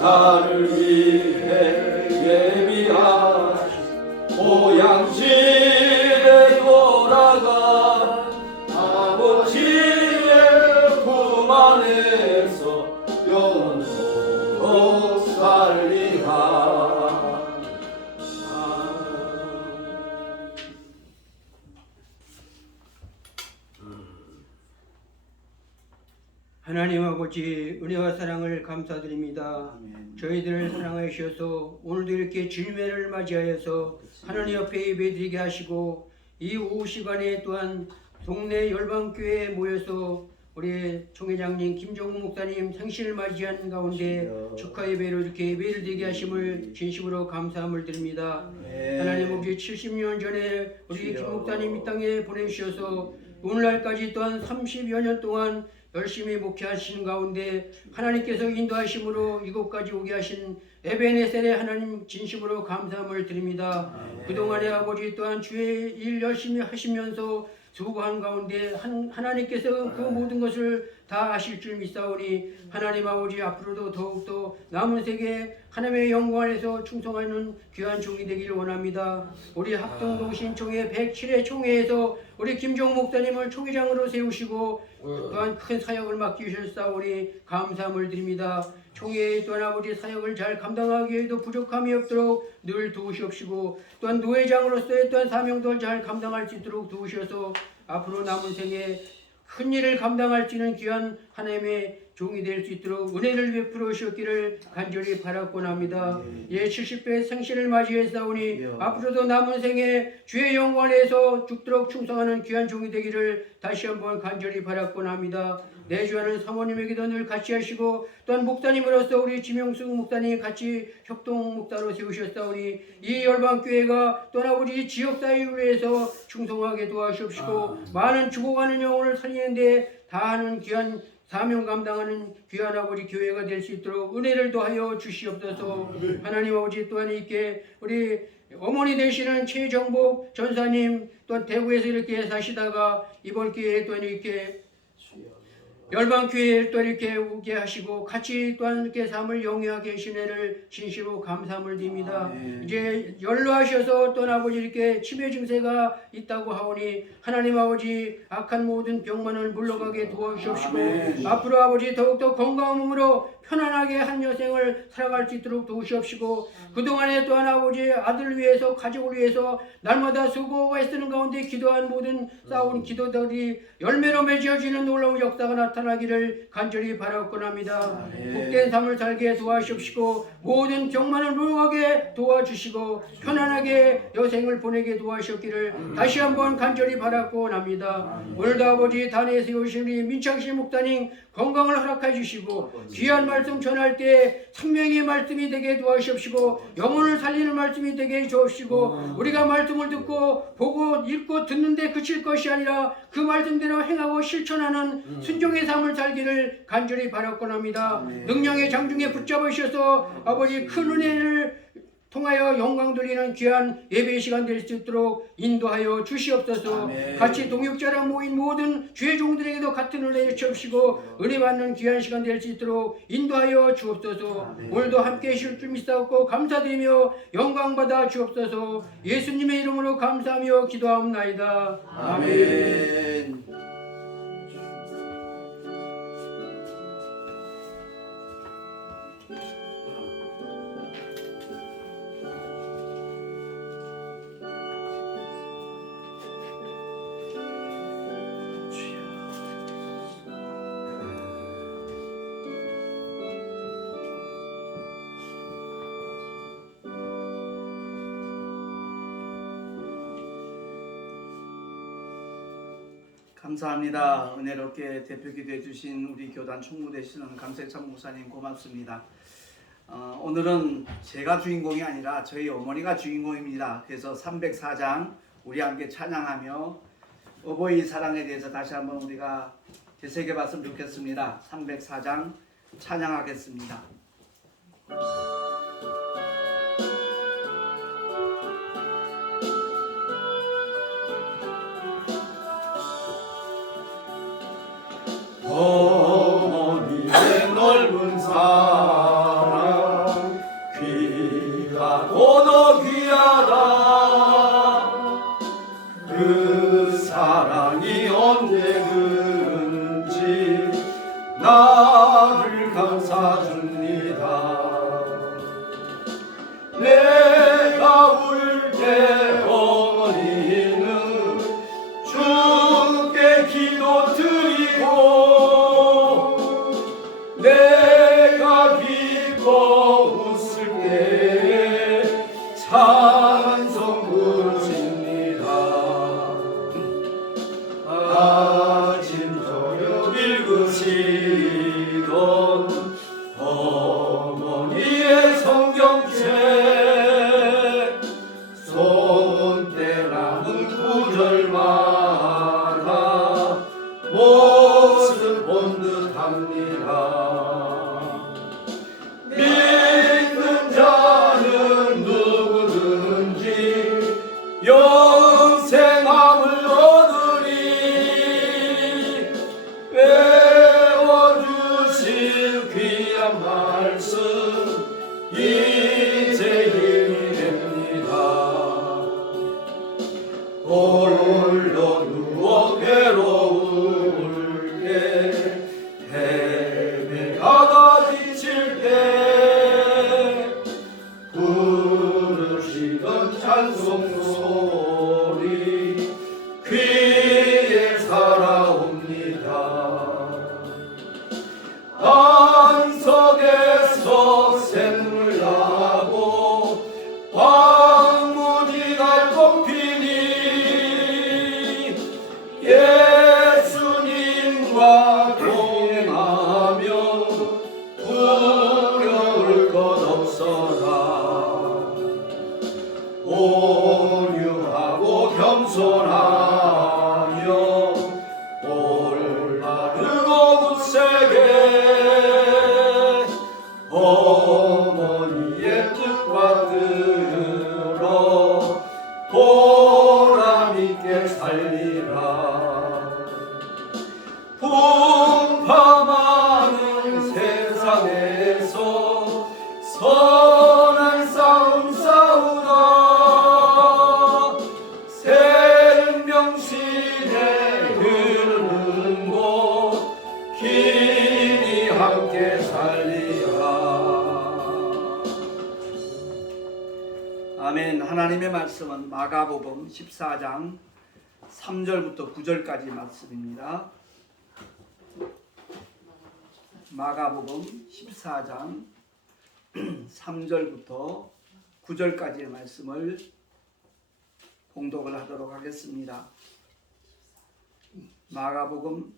나를 위해 예비하신 고향집에 돌아가 아버지의 품 안에서 영원토록 살리라. 하나님 아버지 은혜와 사랑을 감사드립니다. 아멘. 저희들을 사랑하셔서 오늘도 이렇게 주님의를 맞이하여서 하나님 옆에 예배드리게 하시고 이 오후 시간에 또한 동네 열방교회에 모여서 우리 총회장님 김종국 목사님 생신을 맞이한 가운데 축하 예배로 이렇게 예배를 드리게 하심을 진심으로 감사함을 드립니다. 하나님 아버지 70년 전에 우리 김 목사님 이 땅에 보내주셔서 오늘날까지 또한 30여 년 동안 열심히 목회하시는 가운데 하나님께서 인도하심으로 이곳까지 오게 하신 에베네셀의 하나님 진심으로 감사함을 드립니다. 그동안에 아버지 또한 주의 일 열심히 하시면서 수고한 가운데 하나님께서 그 모든 것을 다 아실 줄 믿사오니 하나님 아버지 앞으로도 더욱더 남은 세계 하나님의 영광 안에서 충성하는 귀한 종이 되기를 원합니다. 우리 합동동신총회 107회 총회에서 우리 김종 목사님을 총회장으로 세우시고 또한 큰 사역을 맡기셨사오니 감사함을 드립니다. 총회에 또한 아버지 사역을 잘 감당하기 위해도 부족함이 없도록 늘 도우시옵시고 또한 노회장으로서의 또한 사명도 잘 감당할 수 있도록 도우셔서 앞으로 남은 생에 큰 일을 감당할 수 있는 귀한 하나님의 종이 될 수 있도록 은혜를 베풀어 주셨기를 간절히 바라곤 합니다. 70배 생신을 맞이했사오니 앞으로도 남은 생에 주의 영광에서 죽도록 충성하는 귀한 종이 되기를 다시 한번 간절히 바라곤 합니다. 내주하는 사모님에게도 늘 같이 하시고 또한 목사님으로서 우리 지명숙 목사님 같이 협동 목사로 세우셨사오니 이 열방교회가 또한 아버지 지역사회를 위해서 충성하게 도와주시옵시고 많은 죽어가는 영혼을 살리는데 다하는 귀한 사명 감당하는 귀한 아버지 교회가 될 수 있도록 은혜를 더하여 주시옵소서. 하나님 아버지 또한 이렇게 우리 어머니 되시는 최정복 전사님 또한 대구에서 이렇게 사시다가 이번 기회에 또한 이렇게 열방교회에 또 이렇게 오게 하시고 같이 또한 이렇게 삶을 영위하게 하신 애를 진심으로 감사함을 드립니다. 이제 연로하셔서 또한 아버지 이렇게 치매 증세가 있다고 하오니 하나님 아버지 악한 모든 병만을 물러가게 도와주시옵시고 앞으로 아버지 더욱더 건강한 몸으로 편안하게 한 여생을 살아갈 수 있도록 도우시옵시고 그동안에 또한 아버지 아들을 위해서 가족을 위해서 날마다 수고가 애쓰는 가운데 기도한 모든 쌓아온 기도들이 열매로 맺어지는 놀라운 역사가 나타나기를 간절히 바라곤 합니다. 복된 삶을 살게 도와주시옵시고 모든 병만을 물러가게 도와주시고 편안하게 여생을 보내게 도와주셨기를 다시 한번 간절히 바라곤 합니다. 오늘도 아버지 단에 세우신 우리 민창실 목사님 건강을 허락해 주시고 귀한 말씀 전할 때 생명의 말씀이 되게 도와주시옵시고 영혼을 살리는 말씀이 되게 해주옵시고 우리가 말씀을 듣고 보고 읽고 듣는데 그칠 것이 아니라 그 말씀대로 행하고 실천하는 순종의 삶을 살기를 간절히 바라곤 합니다. 능력의 장중에 붙잡으셔서 아버지 큰 은혜를 통하여 영광 돌리는 귀한 예배 시간 될 수 있도록 인도하여 주시옵소서. 같이 동역자랑 모인 모든 주의 종들에게도 같은 은혜 주옵시고 은혜 받는 귀한 시간 될 수 있도록 인도하여 주옵소서. 오늘도 함께 하실 줄 믿사옵고 감사드리며 영광 받아 주옵소서. 예수님의 이름으로 감사하며 기도하옵나이다. 아멘. 감사합니다. 은혜롭게 대표기도해 주신 우리 교단 총무 되시는 감세찬 목사님 고맙습니다. 오늘은 제가 주인공이 아니라 저희 어머니가 주인공입니다. 그래서 304장 우리 함께 찬양하며 어버이 사랑에 대해서 다시 한번 우리가 되새겨 봤으면 좋겠습니다. 304장 찬양하겠습니다. 어머니의 넓은 사랑 나를 감싸줍니다. 내가 울 때 어머니는 주께 기도드리고 내가 기뻐 웃을 때에 찬송 부르십니다. 아침 저녁 읽으시던 어머니의 성경책 손때 남은 구절마다 모습 본 듯합니다. 믿는 자는 누구든지 영생함을 얻으리. 외워주신 귀한 말씀 이제 힘이 됩니다. 홀로 누워 괴로울 때 헤매다가 지칠 때 부르시던 찬송 소리 귀에 살아옵니다. 안석에서 샘물 나고 황무지가 꽃피니 예수님과 동행하며 두려울 것 없어라. 온유하고 겸손하며 올바르고 굳세게 어머니의 뜻 받들어 보람있게 살리라. 풍파많은 세상에서 선한 싸움 싸우다 생명신에 흐르는 곳 길이 함께 살리라. 아멘. 하나님의 말씀은 마가복음 14장 3절부터 9절까지 말씀입니다. 마가복음 14장 3절부터 9절까지의 말씀을 봉독을 하도록 하겠습니다. 마가복음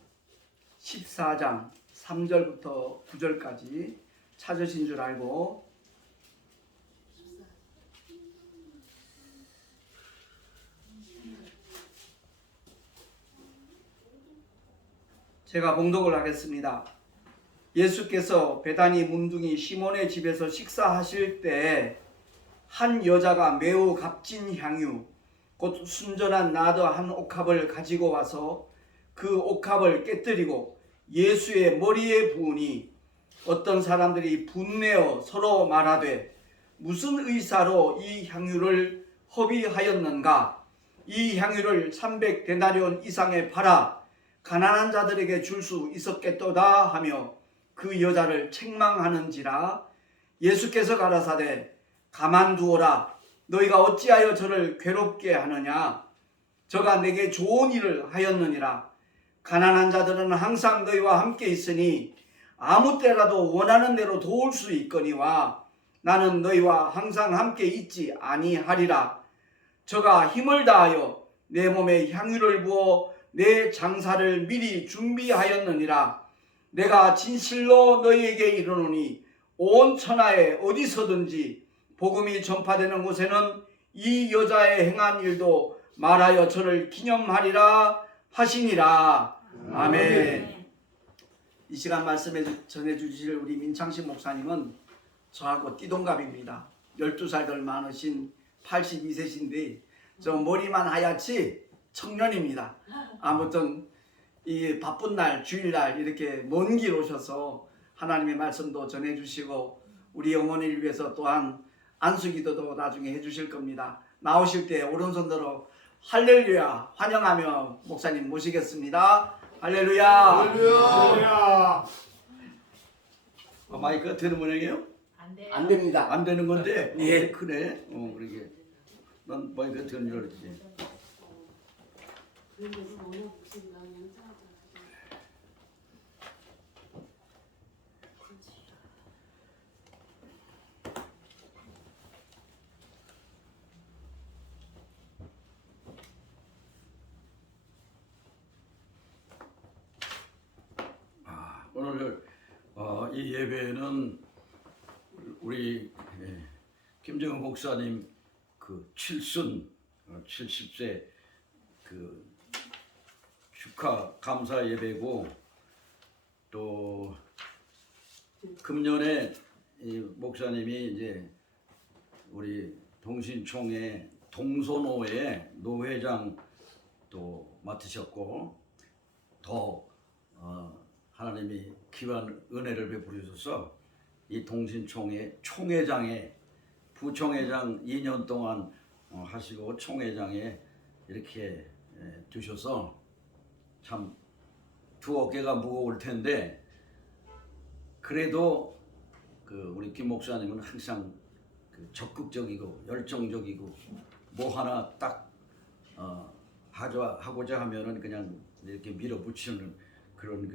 14장 3절부터 9절까지 찾으신 줄 알고 제가 봉독을 하겠습니다. 예수께서 베다니 문둥이 시몬의 집에서 식사하실 때 한 여자가 매우 값진 향유 곧 순전한 나드 한 옥합을 가지고 와서 그 옥합을 깨뜨리고 예수의 머리에 부으니 어떤 사람들이 분내어 서로 말하되 무슨 의사로 이 향유를 허비하였는가? 이 향유를 300데나리온 이상에 팔아 가난한 자들에게 줄 수 있었겠도다 하며 그 여자를 책망하는지라. 예수께서 가라사대 가만두어라. 너희가 어찌하여 저를 괴롭게 하느냐? 저가 내게 좋은 일을 하였느니라. 가난한 자들은 항상 너희와 함께 있으니 아무 때라도 원하는 대로 도울 수 있거니와 나는 너희와 항상 함께 있지 아니하리라. 저가 힘을 다하여 내 몸에 향유를 부어 내 장사를 미리 준비하였느니라. 내가 진실로 너희에게 이르노니 온 천하에 어디서든지 복음이 전파되는 곳에는 이 여자의 행한 일도 말하여 저를 기념하리라 하시니라. 아멘. 이 시간 말씀에 전해주실 우리 민창식 목사님은 저하고 띠동갑입니다. 12살 덜 많으신 82세신데 저 머리만 하얗지 청년입니다. 아무튼 이 바쁜 날 주일날 이렇게 먼 길 오셔서 하나님의 말씀도 전해주시고 우리 어머니를 위해서 또한 안수기도도 나중에 해주실 겁니다. 나오실 때 오른손으로 할렐루야 환영하며 목사님 모시겠습니다. 할렐루야. 할렐루야. 마이크가 되는 모양이에요? 안 돼요. 안 됩니다. 안 되는 건데 예. 크네. 그러게. 난 마이크가 되는 줄 알았지. 오늘 이 예배는 우리 김정은 목사님 그 칠순 70세 그 축하 감사 예배고, 또 금년에 이 목사님이 이제 우리 동신총회 동서노회 노회장 또 맡으셨고, 더 하나님이 귀한 은혜를 베풀으셔서 이 동신총회 총회장에 부총회장 2년 동안 하시고 총회장에 이렇게 두셔서 참 두 어깨가 무거울 텐데, 그래도 그 우리 김 목사님은 항상 그 적극적이고 열정적이고 뭐 하나 딱 하고자 하면은 그냥 이렇게 밀어붙이는 그런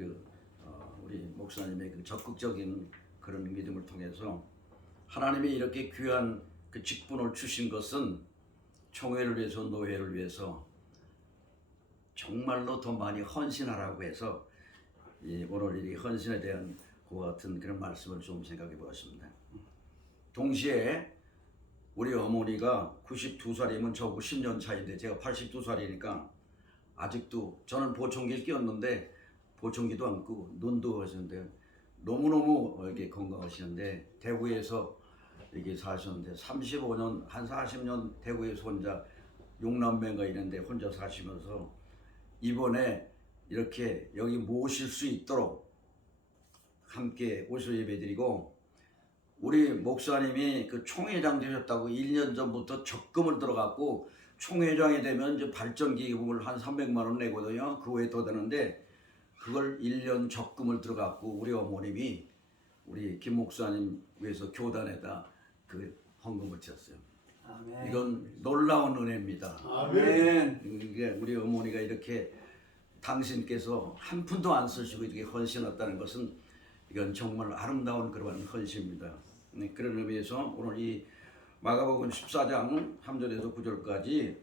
우리 목사님의 그 적극적인 그런 믿음을 통해서 하나님이 이렇게 귀한 그 직분을 주신 것은 총회를 위해서, 노회를 위해서 정말로 더 많이 헌신하라고 해서 오늘 이 헌신에 대한 그와 같은 그런 말씀을 좀 생각해 보았습니다. 동시에 우리 어머니가 92살이면 저하고 10년 차인데 제가 82살이니까 아직도, 저는 보청기를 끼웠는데 보청기도 안 끼고 눈도 하시는데 너무너무 이렇게 건강하시는데, 대구에서 이렇게 사셨는데 35년 한 40년 대구에서 혼자, 6남매가 있는데 혼자 사시면서 이번에 이렇게 여기 모실 수 있도록 함께 오셔 예배드리고, 우리 목사님이 그 총회장 되셨다고 1년 전부터 적금을 들어갔고, 총회장이 되면 이제 발전기금을 한 300만 원 내거든요. 그 외에 더 되는데 그걸 1년 적금을 들어갔고, 우리 어머님이 우리 김 목사님 위해서 교단에다 그 헌금을 치었어요. 아멘. 이건 놀라운 은혜입니다. 아멘. 이게 우리 어머니가 이렇게 당신께서 한 푼도 안 쓰시고 이렇게 헌신했다는 것은 이건 정말 아름다운 그런 헌신입니다. 그런 의미에서 오늘 이 마가복음 14장 3절에서 9절까지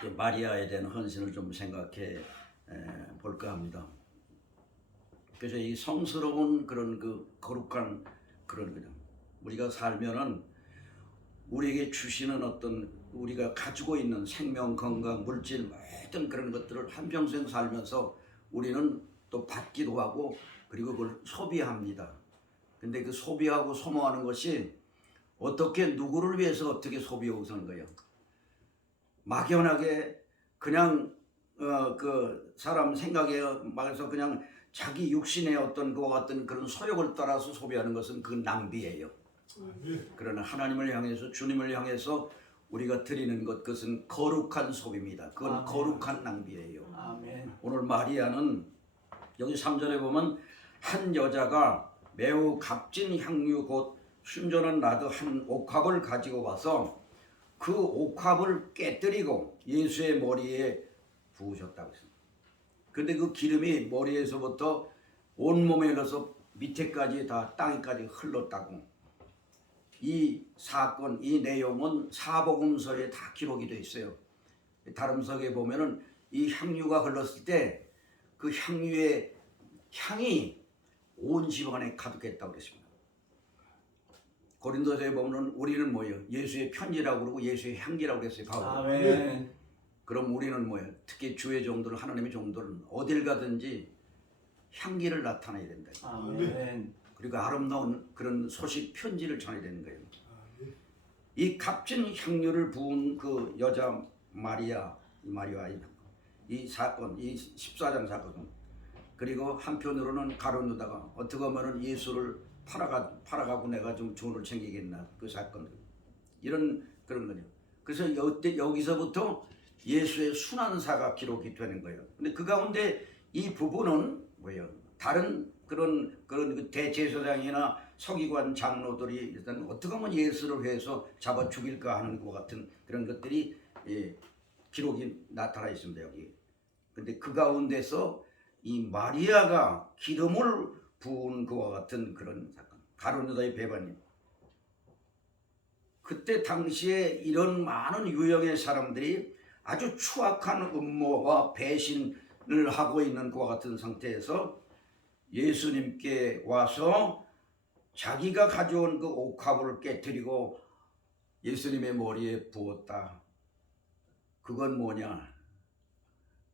그 마리아에 대한 헌신을 좀 생각해 볼까 합니다. 그래서 이 성스러운 그런 그 거룩한 그런 그냥 우리가 살면은 우리에게 주시는 어떤 우리가 가지고 있는 생명, 건강, 물질 모든 그런 것들을 한평생 살면서 우리는 또 받기도 하고 그리고 그걸 소비합니다. 근데 그 소비하고 소모하는 것이 어떻게 누구를 위해서 어떻게 소비하고 사는 거예요? 막연하게 그냥 그 사람 생각에 말해서 그냥 자기 육신의 어떤 그와 같은 그런 소욕을 따라서 소비하는 것은 그 낭비예요. 그러나 하나님을 향해서, 주님을 향해서 우리가 드리는 것, 그것은 거룩한 소비입니다. 그건 아멘. 거룩한 낭비예요. 아멘. 오늘 마리아는 여기 3절에 보면 한 여자가 매우 값진 향유 곧 순전한 나드 한 옥합을 가지고 와서 그 옥합을 깨뜨리고 예수의 머리에 부으셨다고 했습니다. 근데 그 기름이 머리에서부터 온몸에 흘러서 밑에까지 다 땅에까지 흘렀다고. 이 사건, 이 내용은 사복음서에 다 기록이 되어 있어요. 다른 서에 보면은 이 향유가 흘렀을 때 그 향유의 향이 온 집안에 가득했다고 그랬습니다. 고린도서에 보면 우리는 뭐예요? 예수의 편지라고 그러고 예수의 향기라고 그랬어요. 바울. 아멘. 그럼 우리는 뭐예요? 특히 주의 종들, 하나님의 종들은 어딜 가든지 향기를 나타내야 된다. 아멘. 그리고 아름다운 그런 소식 편지를 전해야 되는 거예요. 이 값진 향유를 부은 그 여자 마리아, 이 사건, 이 14장 사건, 그리고 한편으로는 가룟 유다가 어떻게 보면은 예수를 팔아가고 내가 좀 돈을 챙기겠나, 그 사건, 이런 그런 거죠. 그래서 여기서부터 예수의 순환사가 기록이 되는 거예요. 근데 그 가운데 이 부분은 뭐예요? 다른 그런 그 대제사장이나 서기관 장로들이 일단 어떻게 하면 예수를 해서 잡아 죽일까 하는 것 같은 그런 것들이 기록이 나타나 있습니다 여기. 근데 그 가운데서 이 마리아가 기름을 부은 것과 같은 그런 사건. 가룟 유다의 배반님. 그때 당시에 이런 많은 유형의 사람들이 아주 추악한 음모와 배신을 하고 있는 것과 같은 상태에서 예수님께 와서 자기가 가져온 그 옥합을 깨뜨리고 예수님의 머리에 부었다. 그건 뭐냐?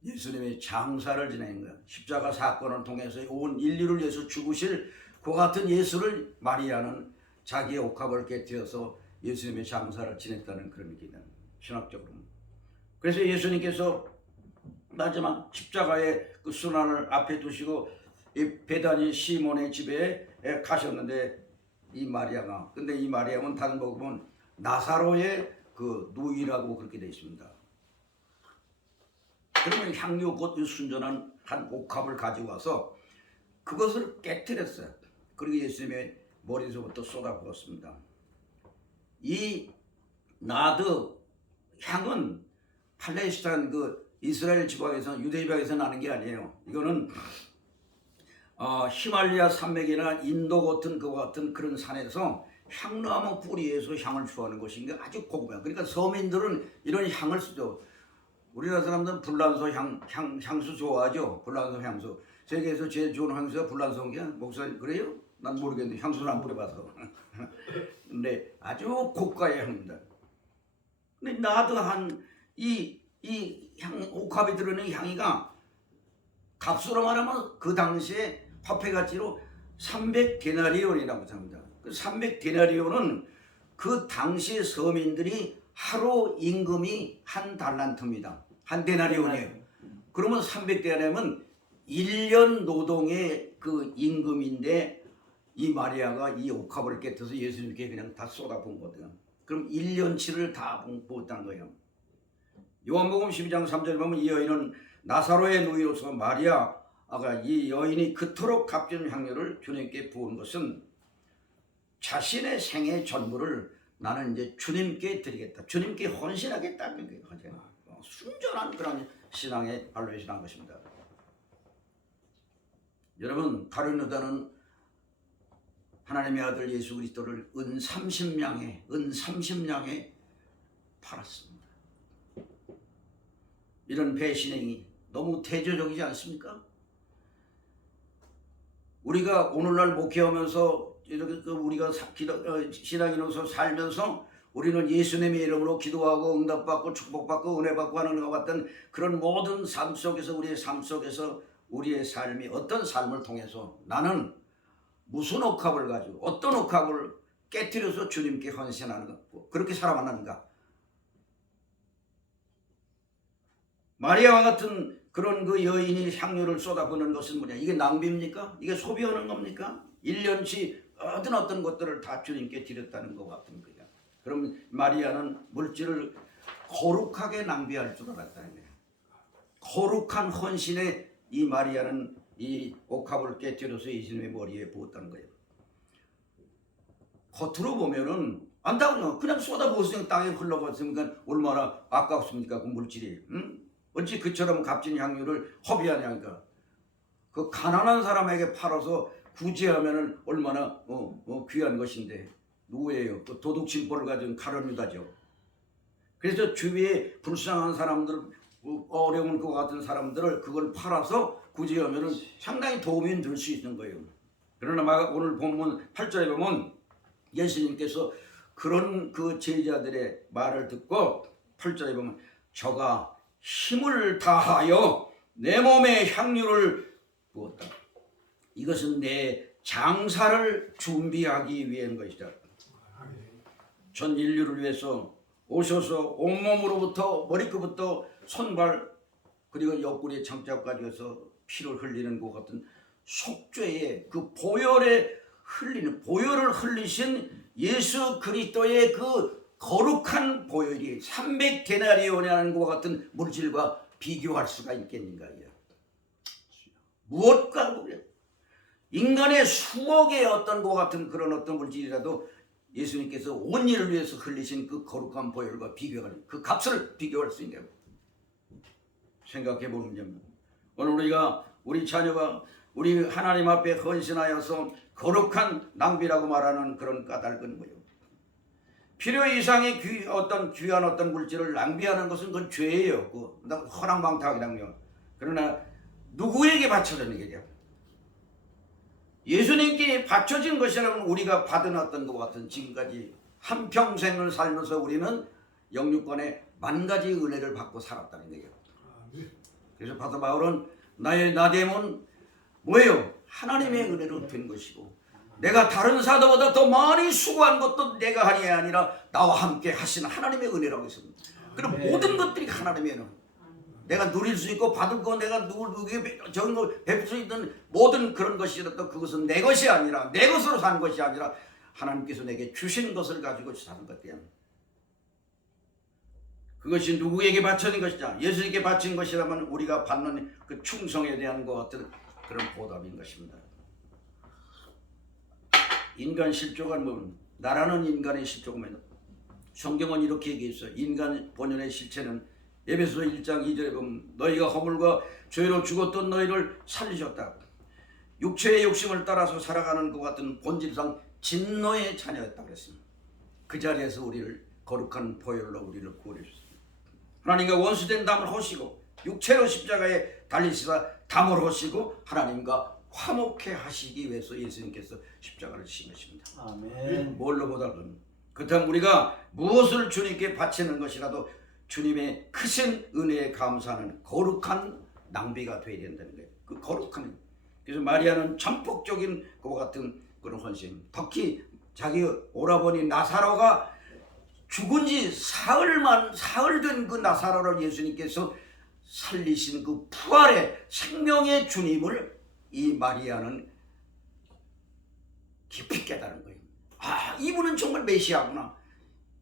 예수님의 장사를 지낸 거야. 십자가 사건을 통해서 온 인류를 위해서 죽으실 그 같은 예수를 마리아는 자기의 옥합을 깨뜨려서 예수님의 장사를 지냈다는 그런 얘기는 신학적으로. 그래서 예수님께서 마지막 십자가의 그 순환을 앞에 두시고 이 베다니 시몬의 집에 가셨는데 이 마리아가, 근데 이 마리아는 다른 거 보면 나사로의 그 누이라고 그렇게 되어 있습니다. 그러면 향유 곧 순전한 한 옥합을 가지고 와서 그것을 깨뜨렸어요. 그리고 예수님의 머리에서부터 쏟아부었습니다. 이 나드 향은 팔레스타인 그 이스라엘 지방에서 유대 지방에서 나는 게 아니에요. 이거는 히말라야 산맥이나 인도 같은 그 같은 그런 산에서 향나무 뿌리에서 향을 추하는 것인 게 아주 고급해요. 그러니까 서민들은 이런 향을 쓰죠. 우리나라 사람들은 불란서 향수 좋아하죠. 불란서 향수. 세계에서 제일 좋은 향수가 불란서 향이야. 목사님 그래요? 난 모르겠는데 향수는 안 뿌려봐서. 근데 아주 고가의 향입니다. 근데 나도 한 이 향 옥합에 들어있는 향이가 값으로 말하면 그 당시에 화폐 가치로 300데나리온이라고 합니다. 그 300데나리온은 그 당시 서민들이 하루 임금이 한 달란트입니다. 한 데나리온이에요. 그러면 300데나리온은 1년 노동의 그 임금인데 이 마리아가 이 옥합을 깨뜨려서 예수님께 그냥 다 쏟아부은 거거든요. 그럼 1년치를 다 부었다는 거예요. 요한복음 12장 3절에 보면 이 여인은 나사로의 누이로서 마리아가 이 여인이 그토록 값진 향료를 주님께 부은 것은 자신의 생애 전부를 나는 이제 주님께 드리겠다. 주님께 헌신하겠다는 게 순전한 그런 신앙의 발로이신한 것입니다. 여러분, 가룟 유다는 하나님의 아들 예수 그리스도를 은 30냥에 팔았습니다. 이런 배신행위 너무 대조적이지 않습니까? 우리가 오늘날 목회하면서 이렇게 우리가 신앙인으로서 살면서 우리는 예수님의 이름으로 기도하고 응답받고 축복받고 은혜받고 하는 것 같은 그런 모든 삶 속에서 우리의 삶 속에서 우리의 삶이 어떤 삶을 통해서 나는 무슨 옥합을 가지고 어떤 옥합을 깨뜨려서 주님께 헌신하는가 그렇게 살아왔는가. 마리아와 같은 그런 그 여인이 향유를 쏟아부는 것은 뭐냐? 이게 낭비입니까? 이게 소비하는 겁니까? 1년치 어떤 것들을 다 주님께 드렸다는 것 같은 거야. 그럼 마리아는 물질을 거룩하게 낭비할 줄 알았다는 거예요. 거룩한 헌신에 이 마리아는 이 옥합을 깨뜨려서 예수님의 머리에 부었다는 거예요. 겉으로 보면은 안다고요. 그냥 쏟아부었으니까 땅에 흘러갔으니까 얼마나 아깝습니까? 그 물질이. 응? 어찌 그처럼 값진 향유를 허비하냐니까. 그 가난한 사람에게 팔아서 구제하면은 얼마나 귀한 것인데 누구예요? 그 도둑질벌을 가진 가룟 유다죠. 그래서 주위에 불쌍한 사람들, 어려운 것 같은 사람들을 그걸 팔아서 구제하면은 상당히 도움이 될 수 있는 거예요. 그러나 오늘 본문 8절에 보면 예수님께서 그런 그 제자들의 말을 듣고 8절에 보면 저가 힘을 다하여 내 몸에 향유를 부었다. 이것은 내 장사를 준비하기 위한 것이다. 전 인류를 위해서 오셔서 온몸으로부터 머리끝부터 손발 그리고 옆구리에 장자까지 해서 피를 흘리는 것 같은 속죄의 그 보혈을 흘리신 예수 그리스도의 그 거룩한 보혈이 300데나리온이라는 것 같은 물질과 비교할 수가 있겠는가? 무엇과 그래? 인간의 수억의 어떤 것 같은 그런 어떤 물질이라도 예수님께서 온 일을 위해서 흘리신 그 거룩한 보혈과 비교할 그 값을 비교할 수 있는 생각해 보는 점입니다. 오늘 우리가 우리 자녀가 우리 하나님 앞에 헌신하여서 거룩한 낭비라고 말하는 그런 까닭은 뭐예요? 필요 이상의 귀한 어떤 물질을 낭비하는 것은 그건 죄예요. 그 허랑방탕이라고요. 그러나 누구에게 바쳐지는 게죠? 예수님께 바쳐진 것이라면 우리가 받은 어떤 것 같은 지금까지 한평생을 살면서 우리는 영육권의 만 가지 은혜를 받고 살았다는 거예요. 그래서 사도 바울은 나의 나됨은 뭐예요? 하나님의 은혜로 된 것이고 내가 다른 사도보다 더 많이 수고한 것도 내가 하니 아니라 나와 함께 하신 하나님의 은혜라고 했습니다. 그럼 모든 것들이 하나님의 은혜. 내가 누릴 수 있고 받을 거 내가 누구에게 적은 거 베풀 수 있는 모든 그런 것이라도 그것은 내 것이 아니라 내 것으로 산 것이 아니라 하나님께서 내게 주신 것을 가지고 사는 것이야. 그것이 누구에게 바쳐진 것이냐? 예수님께 바친 것이라면 우리가 받는 그 충성에 대한 것 같은 그런 보답인 것입니다. 인간 실조가 뭐 나라는 인간의 실조가 뭐냐? 성경은 이렇게 얘기했어요. 인간 본연의 실체는 에베소 1장 2절에 보면 너희가 허물과 죄로 죽었던 너희를 살리셨다. 육체의 욕심을 따라서 살아가는 것 같은 본질상 진노의 자녀였다 그랬습니다. 그 자리에서 우리를 거룩한 보혈로 우리를 구원해주셨습니다. 하나님과 원수된 담을 허시고 육체로 십자가에 달리시다 담을 허시고 하나님과 화목해 하시기 위해서 예수님께서 십자가를 지신 것입니다. 아멘. 뭘로 보다든 그렇다면 우리가 무엇을 주님께 바치는 것이라도 주님의 크신 은혜에 감사하는 거룩한 낭비가 되어야 된다는 거예요. 그 거룩한. 그래서 마리아는 전폭적인 그와 같은 그런 헌신. 특히 자기 오라버니 나사로가 죽은 지 사흘 된 그 나사로를 예수님께서 살리신 그 부활의 생명의 주님을 이 마리아는 깊이 깨달은 거예요. 아, 이분은 정말 메시아구나.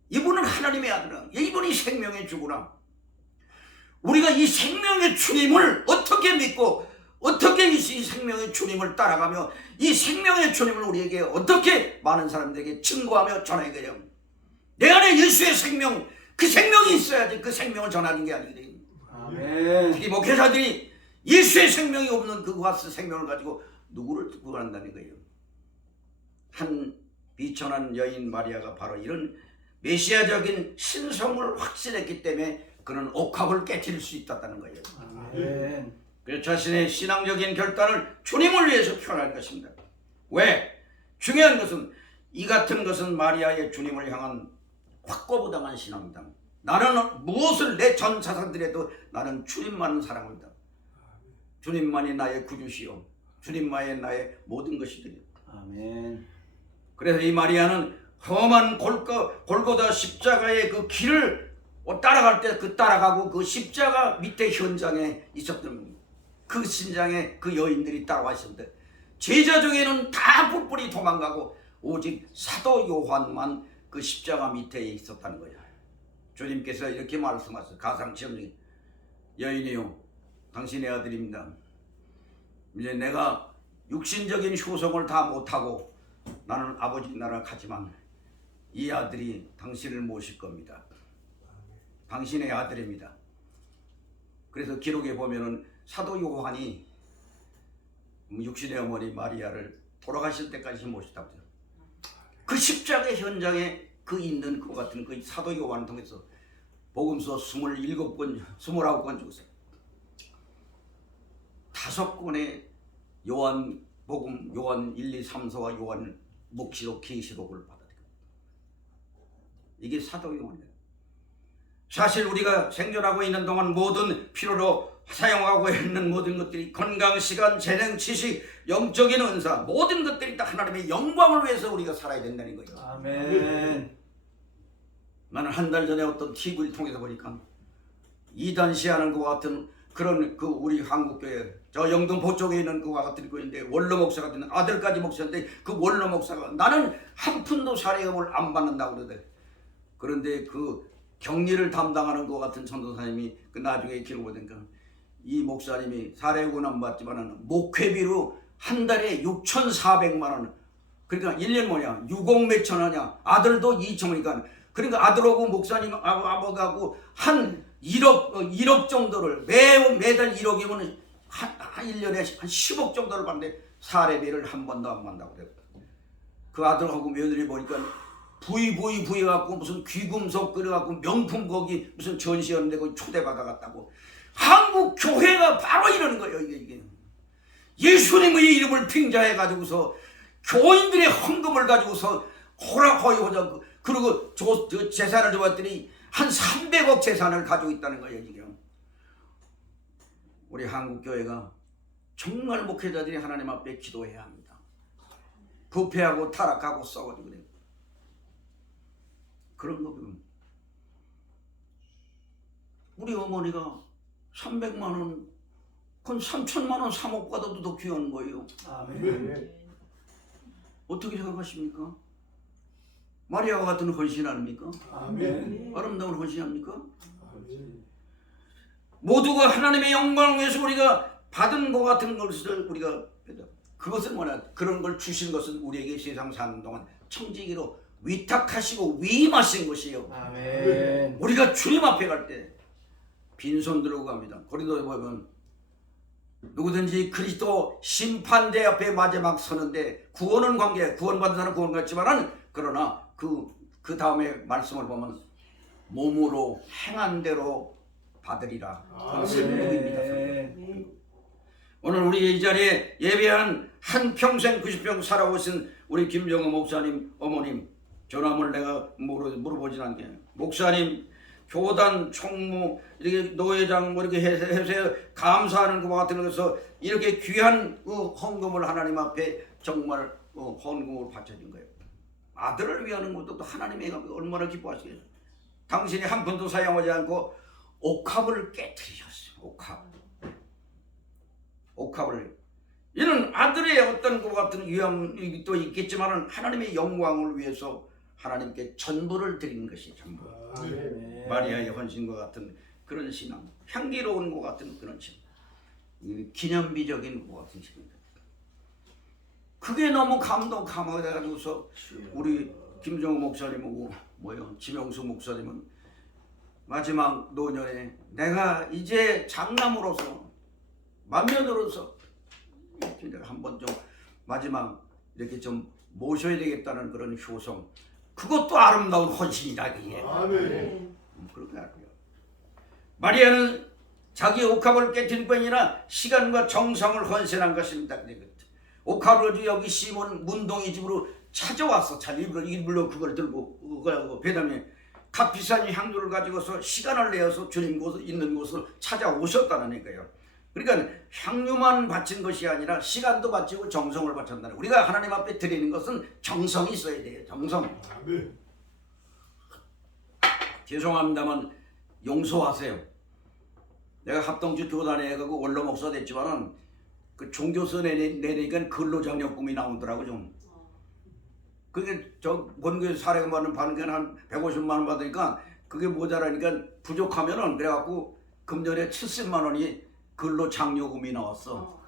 이분은 하나님의 아들이구나. 이분이 생명의 주구나. 우리가 이 생명의 주님을 어떻게 믿고 어떻게 이 생명의 주님을 따라가며 이 생명의 주님을 우리에게 어떻게 많은 사람들에게 증거하며 전하게 내 안에 예수의 생명, 그 생명이 있어야지 그 생명을 전하는 게 아니거든요. 아멘. 특히 목회자들이 예수의 생명이 없는 그 생명을 가지고 누구를 구원한다는 거예요. 한 비천한 여인 마리아가 바로 이런 메시아적인 신성을 확신했기 때문에 그는 옥합을 깨뜨릴 수 있었다는 거예요. 아멘. 그래서 자신의 신앙적인 결단을 주님을 위해서 표현할 것입니다. 왜? 중요한 것은 이 같은 것은 마리아의 주님을 향한 확고부당한 신앙이다. 나는 무엇을 내 전 자산들에도 나는 주님만을 사랑합니다. 주님만이 나의 구주시요 주님만이 나의 모든 것이더니. 아멘. 그래서 이 마리아는 험한 골고다 십자가의 그 길을 따라갈 때 그 따라가고 그 십자가 밑에 현장에 있었던 그 신장에 그 여인들이 따라왔었는데 제자 중에는 다 뿔뿔이 도망가고 오직 사도 요한만 그 십자가 밑에 있었다는 거야. 주님께서 이렇게 말씀하셨어요. 가상시험중에 여인이요 당신의 아들입니다. 이제 내가 육신적인 효성을 다 못하고 나는 아버지 나라 가지만 이 아들이 당신을 모실 겁니다. 당신의 아들입니다. 그래서 기록에 보면은 사도 요한이 육신의 어머니 마리아를 돌아가실 때까지 모셨다고 해요. 그 십자가 현장에 그 있는 그 같은 그 사도 요한을 통해서 복음서 27권, 29권 중에서 5권의 요한 복음, 요한 1, 2, 3, 4와 요한 묵시록, 계시록을 받아들여요. 이게 사도 요한이에요. 사실 우리가 생존하고 있는 동안 모든 필요로 사용하고 있는 모든 것들이 건강, 시간, 재능, 지식, 영적인 은사 모든 것들이 다 하나님의 영광을 위해서 우리가 살아야 된다는 거예요. 아멘. 나는 한 달 전에 어떤 TV를 통해서 보니까 이단시하는 것 같은 그런 그 우리 한국교회 저 영등포 쪽에 있는 그와 같은 거인데 원로 목사가 되는 아들까지 목사인데 그 원로 목사가 나는 한 푼도 사례금을 안 받는다고 그러대. 그런데 그 격리를 담당하는 것 같은 전도사님이 그 나중에 기록을 보니까 이 목사님이 사례금은 안 받지만은 목회비로 한 달에 6,400만 원. 그러니까 1년 뭐냐? 6억 몇천 원이야. 아들도 2천이니까. 그러니까 아들하고 목사님 아버지하고 한 1억 정도를 매달 1억이면 한 1년에 한 10억 정도를 받는데 사례비를 한 번도 안 받는다고 그래요. 그 아들하고 며느리 보니까 부이 갖고 무슨 귀금속 그래갖고 명품 거기 무슨 전시하는데 거기 초대받아갔다고. 한국 교회가 바로 이러는 거예요. 이게 예수님의 이름을 빙자해가지고서 교인들의 헌금을 가지고서 호락호락하자. 그리고 저 재산을 줘봤더니 한 300억 재산을 가지고 있다는 거예요. 지금 우리 한국 교회가 정말 목회자들이 하나님 앞에 기도해야 합니다. 부패하고 타락하고 썩어지고 그래요. 그런 거거든. 우리 어머니가 300만 원, 그건 3천만 원 3억 받아도 더 귀한 거예요. 아멘. 어떻게 생각하십니까? 마리아와 같은 헌신 아닙니까? 아멘. 아름다운 헌신 아닙니까? 아멘. 모두가 하나님의 영광을 위해서 우리가 받은 것 같은 것을 우리가 그것은 뭐냐? 그런 걸 주신 것은 우리에게 세상 사는 동안 청지기로 위탁하시고 위임하신 것이에요. 아멘. 우리가 주님 앞에 갈 때 빈손 들고 갑니다. 고린도에 보면 누구든지 그리스도 심판대 앞에 마지막 서는데 구원은 관계, 구원받은 사람 구원 같지만은 그러나 그 다음에 말씀을 보면 몸으로 행한 대로 받으리라. 아멘. 오늘 우리 이 자리에 예배한 한 평생 90평 살아오신 우리 김정호 목사님 어머님 전함을 내가 물어보진 않게 목사님 교단 총무 이렇게 노회장 뭐 이렇게 해서 감사하는 것 같은 것에서 이렇게 귀한 헌금을 하나님 앞에 정말 헌금을 바쳐준 거예요. 아들을 위하는 것도 또 하나님의 얼마나 기뻐하시겠어요. 당신이 한 푼도 사용하지 않고 옥합을 깨뜨리셨어요. 옥합을 이는 아들의 어떤 것 같은 위험이 또 있겠지만 하나님의 영광을 위해서 하나님께 전부를 드리는 것이 전부. 아멘. 마리아의 헌신과 같은 그런 신앙, 향기로운 것 같은 그런 신앙, 기념비적인 것 같은 신앙. 그게 너무 감화돼가지고서 우리 김정우 목사님하고 지명수 목사님은 마지막 노년에 내가 이제 장남으로서 맏며느로서 한번 좀 마지막 이렇게 좀 모셔야 되겠다는 그런 효성, 그것도 아름다운 헌신이다. 그게. 아멘. 그렇게 알고요. 마리아는 자기 옥합을 깨뜨린 뿐 아니라 시간과 정성을 헌신한 것입니다. 옥합을 여기 시몬 문동이 집으로 찾아왔어. 일부러 그걸 들고 그거하고 배담에 값비싼 향료를 가지고서 시간을 내어서 주님 곳을 있는 곳을 찾아오셨다는 거예요. 그러니까 향유만 바친 것이 아니라 시간도 바치고 정성을 바쳤다는. 우리가 하나님 앞에 드리는 것은 정성이 있어야 돼요. 정성. 아멘. 죄송합니다만 용서하세요. 내가 합동주 교단에 가고 원로 목사 됐지만은 그 종교서 내니까 근로장려금이 나오더라고 좀. 그게 저 본교에서 사례금 받는 게 한 150만 원 받으니까 그게 모자라니까 부족하면은 그래갖고 금년에 70만 원이 근로장려금이 나왔어.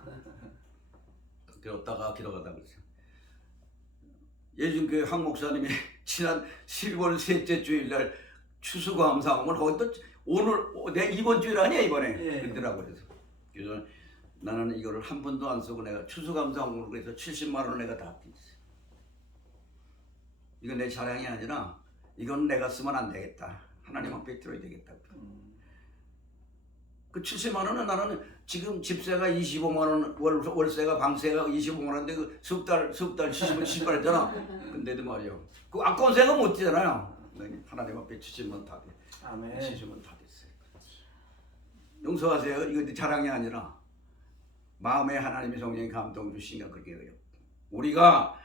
그러다가 기도하다가 그랬어요. 예전교회 황 목사님이 지난 12월 셋째 주일날 추수감사하면 거기도 오늘 내 이번 주일 아니야 이번에 그러더라고. 그래서 나는 이거를 한 번도 안 쓰고 내가 추수감사함으로 그래서 70만 원을 내가 다 드렸어요. 이건 내 자랑이 아니라 이건 내가 쓰면 안 되겠다. 하나님 앞에 들어야 되겠다. 그 70만 원은 나는 지금 집세가 25만 원, 월세가 방세가 25만 원인데 그 석달 70만 했잖아. 근데도 말이요. 그 아까운 세가 못 되잖아요. 하나님 앞에 70만 다 돼. 아멘. 70만 다 됐어요. 용서하세요. 이거 자랑이 아니라 마음에 하나님의 성령이 감동 주시니까 그렇게 해요. 우리가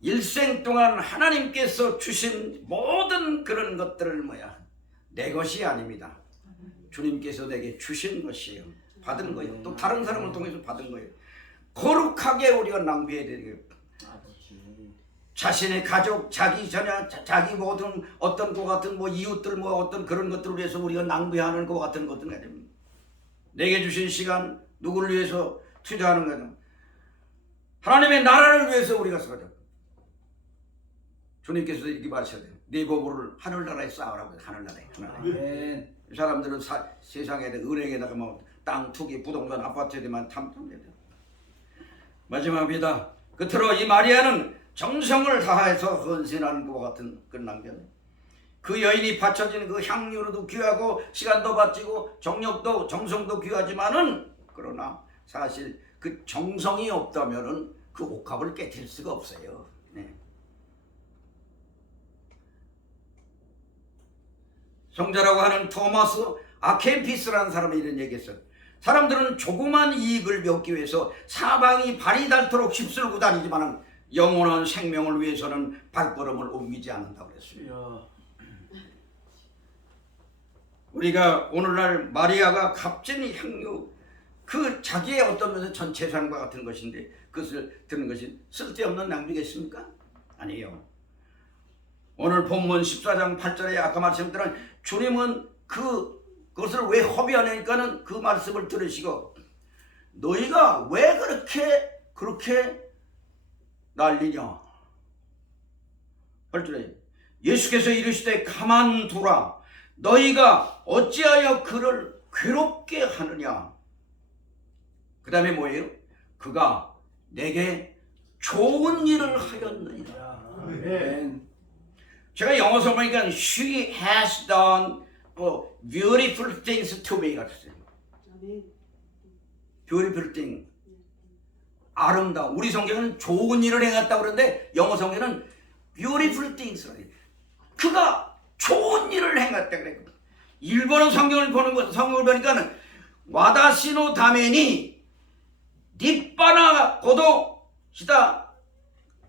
일생 동안 하나님께서 주신 모든 그런 것들을 내 것이 아닙니다. 주님께서 내게 주신 것이에요. 받은 거예요. 또 다른 사람을 통해서 받은 거예요. 거룩하게 우리가 낭비해야 되고요. 자신의 가족, 자기 자녀, 자기 모든 어떤 것 같은 이웃들 어떤 그런 것들을 위해서 우리가 낭비하는 것 같은 것들은 아닙니다. 내게 주신 시간 누구를 위해서 투자하는 거는 하나님의 나라를 위해서 우리가 싸우자. 주님께서 이렇게 말하셔야 돼요. 네 보물을 하늘나라에 쌓으라고 해요. 하늘나라에. 아멘. 이 사람들은 세상에 은행에다가 뭐 땅 투기, 부동산, 아파트에만 탐탐해요. 마지막입니다. 끝으로 이 마리아는 정성을 다해서 헌신하는 것과 같은 끝난 게 그 여인이 바쳐진 그 향유로도 귀하고 시간도 바치고 정력도 정성도 귀하지만은 그러나 사실 그 정성이 없다면은 그 옥합을 깨뜨릴 수가 없어요. 네. 성자라고 하는 토마스 아켄피스라는 사람이 이런 얘기했어요. 사람들은 조그만 이익을 얻기 위해서 사방이 발이 닳도록 휩쓸고 다니지만 영원한 생명을 위해서는 발걸음을 옮기지 않는다고 그랬어요. 우리가 오늘날 마리아가 값진 향유, 그 자기의 어떤 면에서 전 재산과 같은 것인데 그것을 드는 것이 쓸데없는 낭비겠습니까? 아니에요. 오늘 본문 14장 8절에 아까 말씀드린 주님은 그것을 왜 허비하냐니까는 그 말씀을 들으시고 너희가 왜 그렇게 난리냐? 8절에 예수께서 이르시되 가만두라. 너희가 어찌하여 그를 괴롭게 하느냐? 그 다음에 뭐예요? 그가 내게 좋은 일을 하였느니라. 아멘. 제가 영어 써보니까 She has done beautiful things to me 같았어요. Beautiful thing. 아름다운. 우리 성경은 좋은 일을 행했다고 그러는데 영어 성경은 beautiful things. 그가 좋은 일을 행했다 그래요. 일본어 성경을 보니까는 와다시노 다메니 니빠나 고도 시다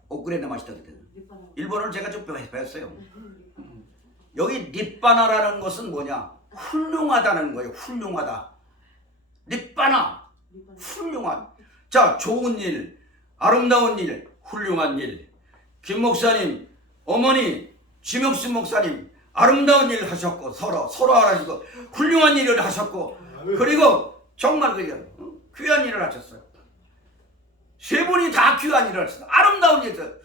오크레나 마시다 그래요. 일본어를 제가 좀 배웠어요. 여기 니빠나라는 것은 뭐냐? 훌륭하다는 거예요. 훌륭하다. 니빠나 훌륭한. 자, 좋은 일, 아름다운 일, 훌륭한 일. 김 목사님, 어머니, 지명수 목사님 아름다운 일을 하셨고 서로 하시고 훌륭한 일을 하셨고 그리고 정말 귀한 일을 하셨어요. 세 분이 다 귀한 일을 하셨어요. 아름다운 일을.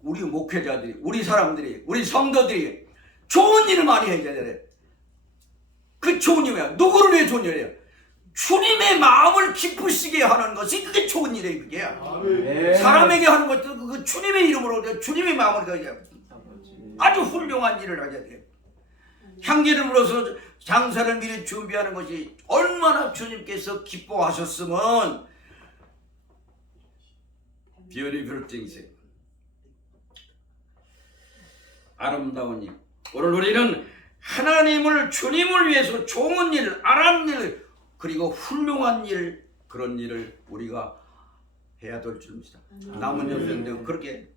우리 목회자들이, 우리 사람들이, 우리 성도들이 좋은 일을 많이 해야 돼. 그 좋은 일이야. 누구를 위해 좋은 일이에요? 주님의 마음을 기쁘시게 하는 것이 그게 좋은 일이에요. 그게 사람에게 하는 것도 그 주님의 이름으로 주님의 마음을 가져야 아주 훌륭한 일을 하셔야 돼요. 향기를 불어서 장사를 미리 준비하는 것이 얼마나 주님께서 기뻐하셨으면 beautiful things. 아름다운 일. 오늘 우리는 하나님을 주님을 위해서 좋은 일, 아름다운 일, 그리고 훌륭한 일, 그런 일을 우리가 해야 될 줄입니다. 남은 여생도 그렇게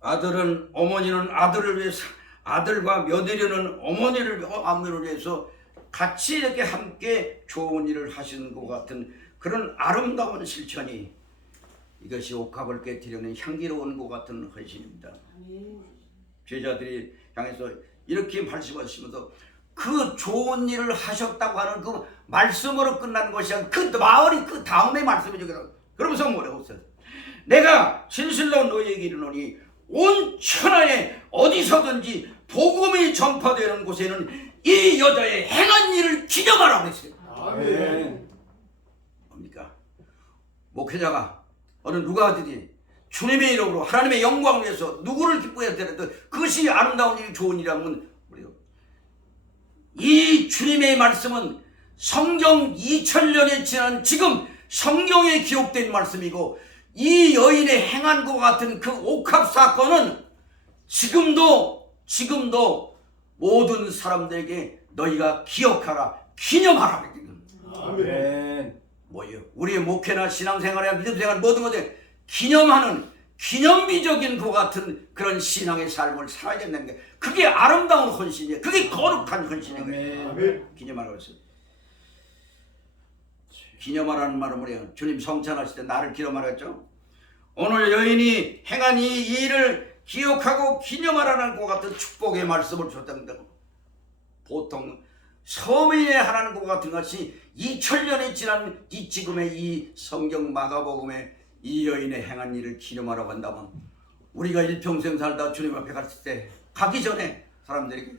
아들은 어머니는 아들을 위해서, 아들과 며느리는 어머니를 위해서 같이 이렇게 함께 좋은 일을 하시는 것 같은 그런 아름다운 실천이 이것이 옥합을 깨뜨리는 향기로운 것 같은 헌신입니다. 제자들이 향해서 이렇게 말씀하시면서 그 좋은 일을 하셨다고 하는 그 말씀으로 끝나는 것이 아니라 그 마을이 그 다음에 말씀이죠. 그러면서 뭐라고 했어요? 내가 진실로 너희에게 이르노니 온 천하에 어디서든지 복음이 전파되는 곳에는 이 여자의 행한 일을 기념하라고 했어요. 아멘. 뭡니까? 목회자가 어느 누가든지 주님의 이름으로 하나님의 영광을 위해서 누구를 기쁘게 하더라도 그것이 아름다운 일이 좋은 일이라면 우리요. 이 주님의 말씀은 성경 2000년이 지난 지금 성경에 기록된 말씀이고 이 여인의 행한 것 같은 그 옥합 사건은 지금도 모든 사람들에게 너희가 기억하라, 기념하라. 아멘. 뭐예요? 우리의 목회나 신앙생활이나 믿음생활 모든 것에 기념하는 기념비적인 것 같은 그런 신앙의 삶을 살아야 된다는 게 그게 아름다운 헌신이에요. 그게 거룩한 헌신이에요. 기념하라고 했어요. 기념하라는 말은 뭐예요? 주님 성찬하실 때 나를 기념하라 했죠? 오늘 여인이 행한 이 일을 기억하고 기념하라는 것 같은 축복의 말씀을 줬답니다. 보통 서민의 하나님과 같은 것이 2000년이 지난 이 지금의 이 성경 마가복음의 이 여인의 행한 일을 기념하라고 한다면 우리가 일평생 살다 주님 앞에 갔을 때 가기 전에 사람들에게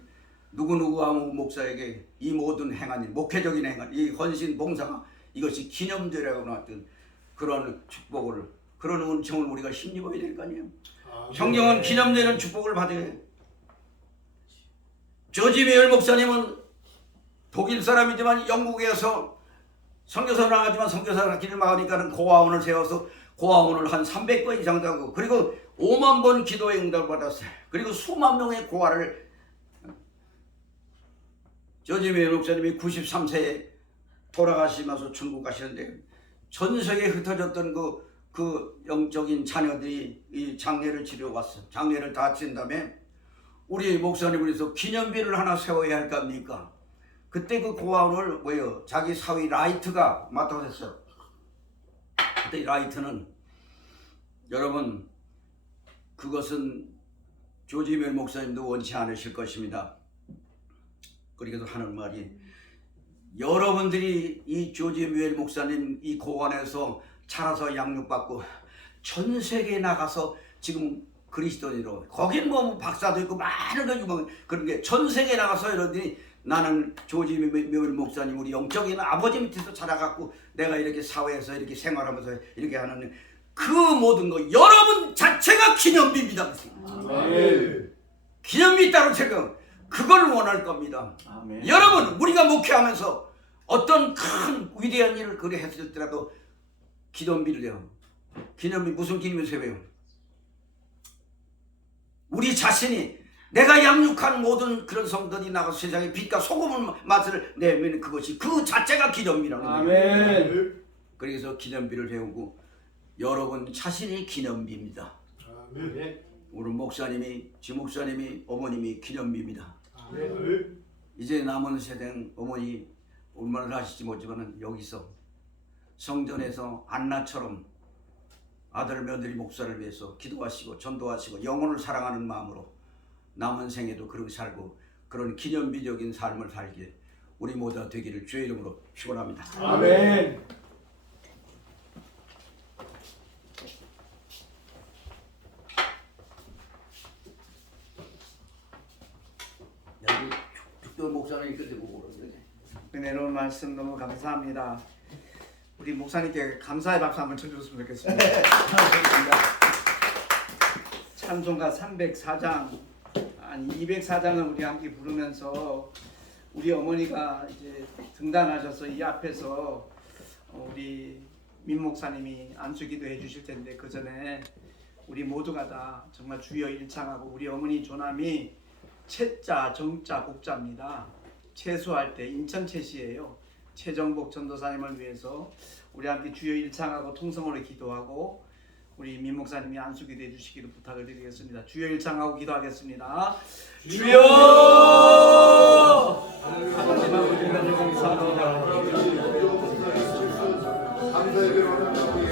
누구누구 아무 목사에게 이 모든 행한 일, 목회적인 행한 이 헌신 봉사가 이것이 기념되라고 나왔던 그런 축복을, 그런 은총을 우리가 힘입어야 될 거 아니에요. 성경은 기념되는 축복을 받아야 해요. 조지 메일 목사님은 독일 사람이지만 영국에서 선교사를 나가지만 선교사가 길을 막으니까는 고아원을 세워서 고아원을 한 300번 이상 하고, 그리고 5만 번 기도의 응답을 받았어요. 그리고 수만 명의 고아를, 조지 메일 목사님이 93세에 돌아가시면서 천국 가시는데 전 세계에 흩어졌던 그 영적인 자녀들이 이 장례를 치러 왔어. 장례를 다 친 다음에 우리 목사님을 위해서 기념비를 하나 세워야 할 거 아닙니까? 그때 그 고아원을 자기 사위 라이트가 맡아서 했어요. 그때 라이트는, 여러분, 그것은 조지 메일 목사님도 원치 않으실 것입니다. 그러기도 하는 말이, 여러분들이 이 조지 메일 목사님 이 고아원에서 자라서 양육받고 전 세계에 나가서 지금 그리스도인으로, 거긴 뭐 박사도 있고 많은 거 유명, 그런 게 전 세계에 나가서 여러분들이 나는 조지 메일 목사님 우리 영적인 아버지 밑에서 자라갖고 내가 이렇게 사회에서 이렇게 생활하면서 이렇게 하는 그 모든 거 여러분 자체가 기념비입니다. 아멘. 기념비 따로 생각, 그걸 원할 겁니다. 아멘. 여러분, 우리가 목회하면서 어떤 큰 위대한 일을 그리 했을 때라도 기념비를 내요. 기념비 무슨 기념을 세워요? 우리 자신이 내가 양육한 모든 그런 성도들이 나가서 세상에 빛과 소금을 맛을 내면 그것이 그 자체가 기념비라는 거예요. 아멘. 그래서 기념비를 배우고 여러분 자신이 기념비입니다. 아멘. 오늘 목사님이, 지목사님이, 어머님이 기념비입니다. 아멘. 이제 남은 세대는 어머니 얼마나 하실지 모르지만 여기서 성전에서 안나처럼 아들 며느리 목사를 위해서 기도하시고 전도하시고 영혼을 사랑하는 마음으로 남은 생에도 그렇게 살고 그런 기념비적인 삶을 살기에 우리 모두가 되기를 주의 이름으로 축원합니다. 아멘. 여기 죽도 목사님 끝에 보고 그러는데 은혜로운 말씀 너무 감사합니다. 우리 목사님께 감사의 박수 한번 쳐주셨으면 좋겠습니다. 찬송가 304장, 아니 204장을 우리 함께 부르면서 우리 어머니가 이제 등단하셔서 이 앞에서 우리 민 목사님이 안수기도 해주실 텐데 그 전에 우리 모두가 다 정말 주여 일창하고, 우리 어머니 조남이 채자 정자 복자입니다. 채수할 때 인천 채시예요. 최정복 전도사님을 위해서 우리 함께 주여 일창하고 통성으로 기도하고 우리 민 목사님이 안수기도 해주시기를 부탁을 드리겠습니다. 주여 일창하고 기도하겠습니다. 주여! 감사의 배로는 우리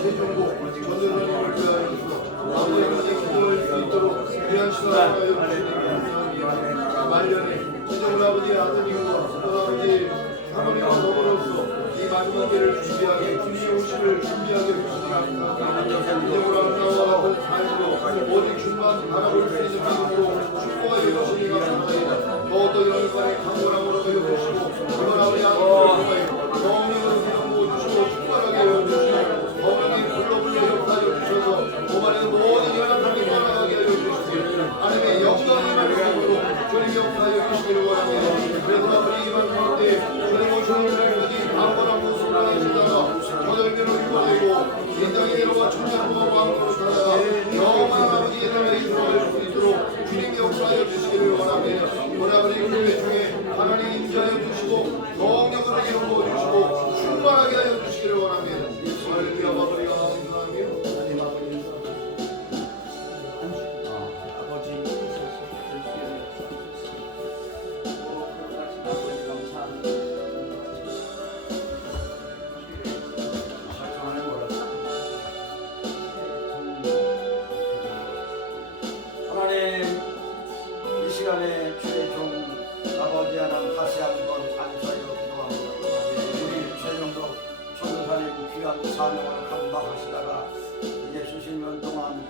최종국 전도사님을 위하여서 아버지가 기도할 수 있도록 귀한 시간을 하여 말년에 기도를 아버지 아드님과 또 아버지 사모님과 더불어서 이 마지막 때를 준비하게 주님의 오심을 준비하게 해주시옵소서. 이제부로 아름다워 같은 삶으로 오직 주만 바라볼 수 있는 믿음으로 축복하여 주시니 감사합니다. 더 어떤 영광의 강건함으로 여겨주시고 이번 아버지 하나님을 성령으로 믿음으로 주시고 축복하게 해주시고 성령이 불러 역사하여 주셔서 오만의 모든 연합함이 떠나가게 하여 주시고 하나님의 영광의 말씀으로 주님 역사하여 주시기를 원합니다. 그래서 아버지 이만 가운데 주님 오심을 강건한 모습을 하시다가 저들면을 유보되고 인장의 내려와 천년과 왕으로 살아가 영원한 아버지의 나라에 들어갈 수 있도록 주님 역사하여 주시기를 원합니다. 우리 아버지 교회 중에 하나님 인자하여 주시고 성령으로 이루어 주시고 충만하게 하여 주시기를 원합니다. 할렐루야. 아버지가 감사합니다. 하나님 아버지 사명을 감당하시다가 이제 수십 년 동안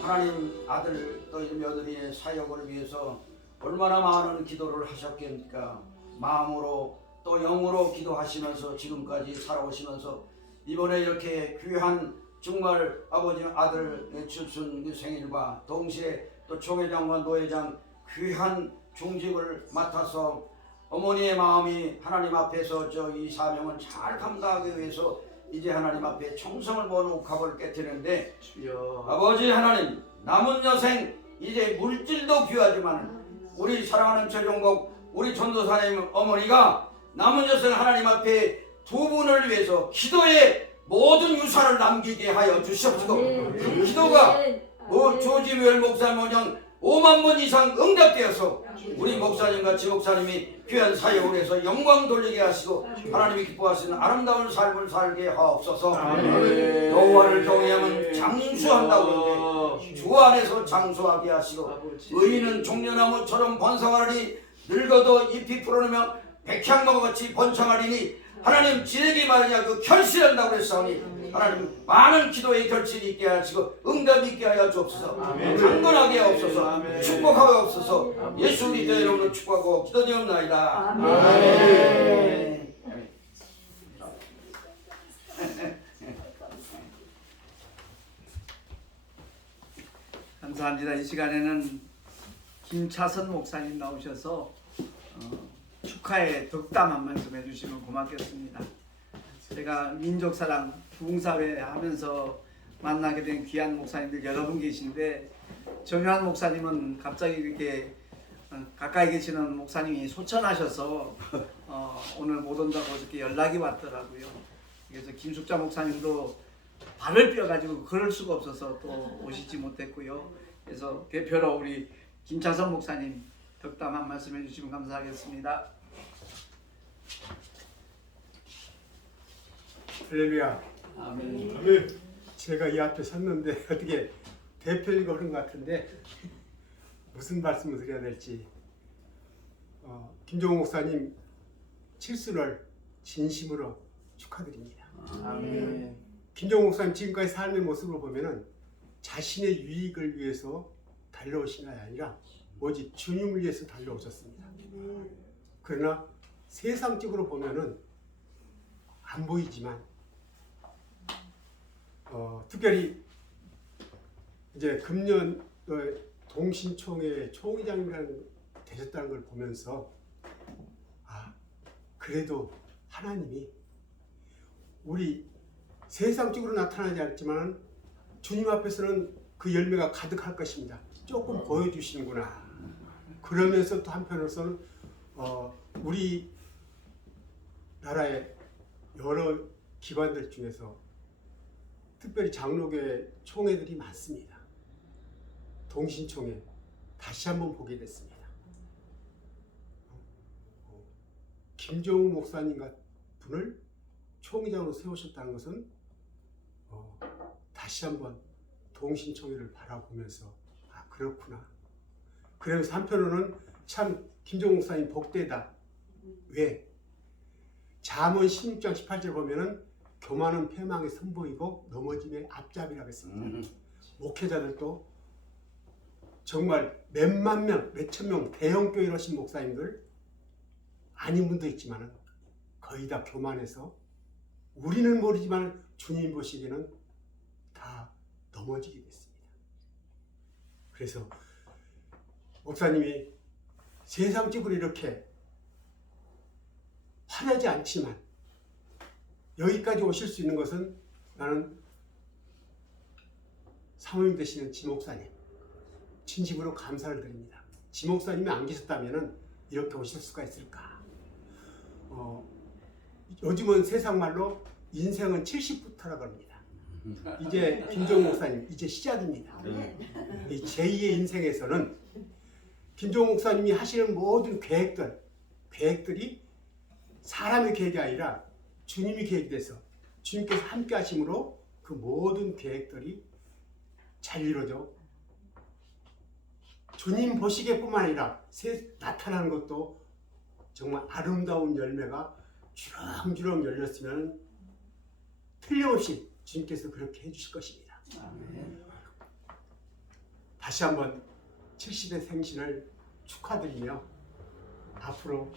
하나님 아들 또 며느리의 사역을 위해서 얼마나 많은 기도를 하셨겠습니까? 마음으로 또 영으로 기도하시면서 지금까지 살아오시면서 이번에 이렇게 귀한 정말 아버지 아들 칠순 생일과 동시에 또 총회장과 노회장 귀한 중직을 맡아서 어머니의 마음이 하나님 앞에서 저 이 사명을 잘 감당하기 위해서 이제 하나님 앞에 충성을 모은 옥합을 깨뜨리는데 주여 아버지 하나님 남은 여생 이제 물질도 귀하지만 우리 사랑하는 최종복 우리 전도사님 어머니가 남은 여생 하나님 앞에 두 분을 위해서 기도의 모든 유산을 남기게 하여 주시옵소서. 그 기도가 조지웰 목사님 원장 5만 번 이상 응답되어서 우리 목사님과 지목사님이 귀한 사역을 해서 영광 돌리게 하시고 하나님이 기뻐하시는 아름다운 삶을 살게 하옵소서. 여호와를 경외하면 장수한다고 그러는데 주 안에서 장수하게 하시고 의인은 종려나무처럼 번성하리니 늙어도 잎이 풀어내며 백향나무같이 번창하리니 하나님 지내기 마련이야 그 결실한다고 그랬사오니 하나님 많은 기도의 결실이 있게 하시고 응답이 있게 하여 주옵소서. 강건하게 하옵소서. 축복하게 하옵소서. 예수 그리스도의 이름으로 축복하고 기도드리옵나이다. 아멘. 감사합니다. 이 시간에는 김차선 목사님 나오셔서 축하의 덕담 한 말씀 해주시면 고맙겠습니다. 제가 민족사랑 부흥사회 하면서 만나게 된 귀한 목사님들 여러 분 계신데 정유한 목사님은 갑자기 이렇게 가까이 계시는 목사님이 소천하셔서 오늘 못 온다고 어저께 연락이 왔더라고요. 그래서 김숙자 목사님도 발을 뼈가지고 그럴 수가 없어서 또 오시지 못했고요. 그래서 대표로 우리 김차선 목사님 덕담 한 말씀 해주시면 감사하겠습니다. 할렐루야. 아멘. 아멘. 제가 이 앞에 섰는데 어떻게 대표이고 그런 것 같은데 무슨 말씀을 드려야 될지 김종호 목사님 칠순을 진심으로 축하드립니다. 아멘. 김종호 목사님 지금까지 삶의 모습을 보면은 자신의 유익을 위해서 달려오신 게 아니라 오직 주님을 위해서 달려오셨습니다. 그러나 세상적으로 보면은 안 보이지만 특별히 이제 금년 동신총회 총회장이라는 되셨다는 걸 보면서 그래도 하나님이 우리 세상적으로 나타나지 않지만 주님 앞에서는 그 열매가 가득할 것입니다. 조금 보여주시는구나. 그러면서 또 한편으로서는 우리 나라의 여러 기관들 중에서 특별히 장로교회 총회들이 많습니다. 동신총회 다시 한번 보게 됐습니다. 김종우 목사님 같은 분을 총회장으로 세우셨다는 것은 다시 한번 동신총회를 바라보면서 그렇구나. 그러면서 한편으로는 참 김종우 목사님 복되다. 왜? 잠언 16장 18절 보면은 교만은 패망의 선보이고 넘어짐의 앞잡이라고 했습니다. 목회자들도 정말 몇만 명, 몇천 명 대형 교회를 하신 목사님들 아닌 분도 있지만 거의 다 교만해서 우리는 모르지만 주님 보시기에는 다 넘어지게 됐습니다. 그래서 목사님이 세상적으로 이렇게 화나지 않지만 여기까지 오실 수 있는 것은 나는 사모님 되시는 지목사님 진심으로 감사를 드립니다. 지목사님이 안 계셨다면 이렇게 오실 수가 있을까? 요즘은 세상 말로 인생은 70부터라고 합니다. 이제 김종우 목사님 이제 시작입니다. 이 제2의 인생에서는 김종우 목사님이 하시는 모든 계획들이 사람의 계획이 아니라 주님이 계획이 돼서 주님께서 함께 하심으로 그 모든 계획들이 잘 이루어져 주님 보시기에 뿐만 아니라 나타나는 것도 정말 아름다운 열매가 주렁주렁 열렸으면 틀림없이 주님께서 그렇게 해주실 것입니다. 다시 한번 70의 생신을 축하드리며 앞으로